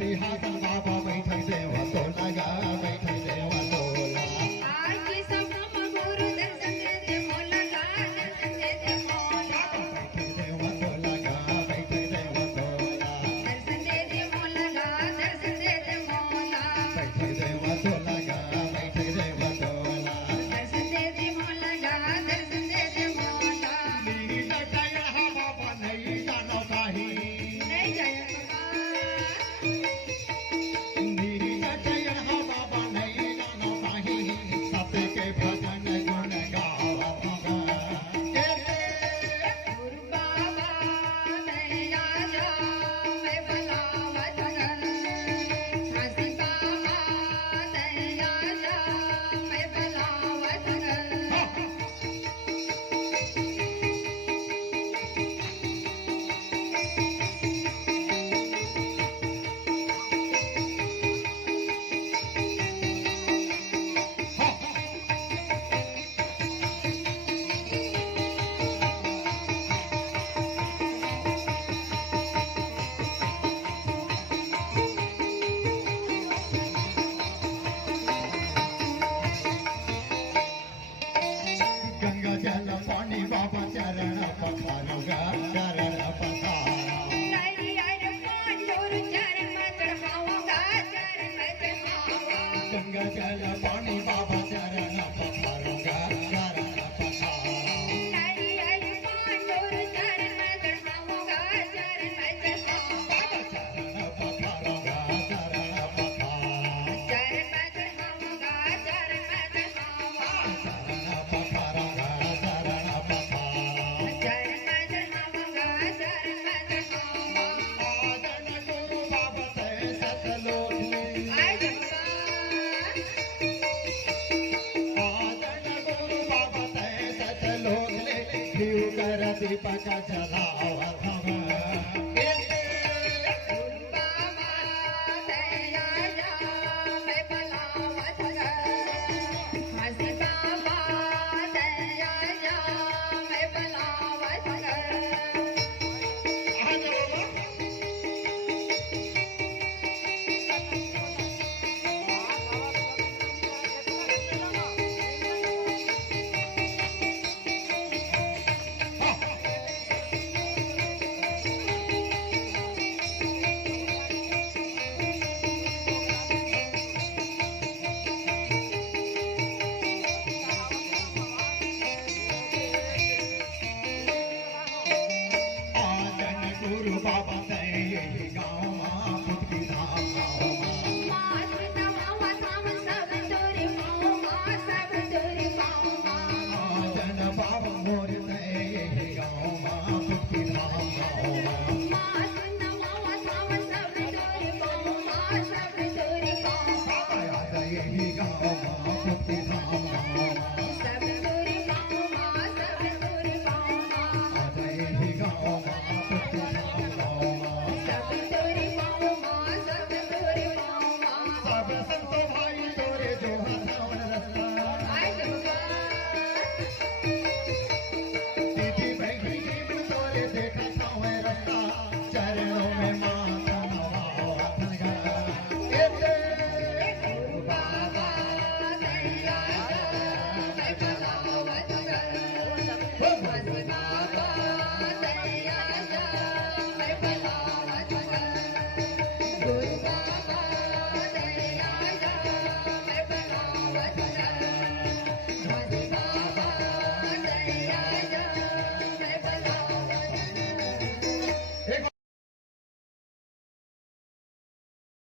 सिंहासन बाबा बैठे देव तो लगा बैठे देव तोला आके सपना गुरु दर्शन दे मोला दर्शन दे मोला बैठे देव तो लगा बैठे देव तोला दर्शन दे मोला दर्शन दे मोला बैठे देव तो लगा बैठे देव तोला दर्शन दे मोला दर्शन दे मोला नील जय बाबा नहीं जानो काही नहीं जय नील जय बाबा नहीं जानो काही सबके भजन गुण गावत गुरु बाबा नैया जा मैं बलावत हंसता नैया जा मैं बलावत गंगा जल पानी बाबा चरण पखारोगा चरण पखारा आई आई पांडुर चरण में चढ़ाऊंगा चरण में चढ़ाऊंगा गंगा जल पानी बाबा चरण पखारोगा चरण पखारा आई आई पांडुर चरण में चढ़ाऊंगा चरण में चढ़ाऊंगा चरण पखारोगा चरण पखारा चरण में चढ़ाऊंगा चरण में चढ़ाऊंगा चरण पखारोगा चरण पखारा चरण में चढ़ाऊंगा चरण में चढ़ाऊंगा आदन गुरु बाबा ते सतलोक में आई जगवा आदन गुरु बाबा ते सतलोक में दीप कर दीपक जलावत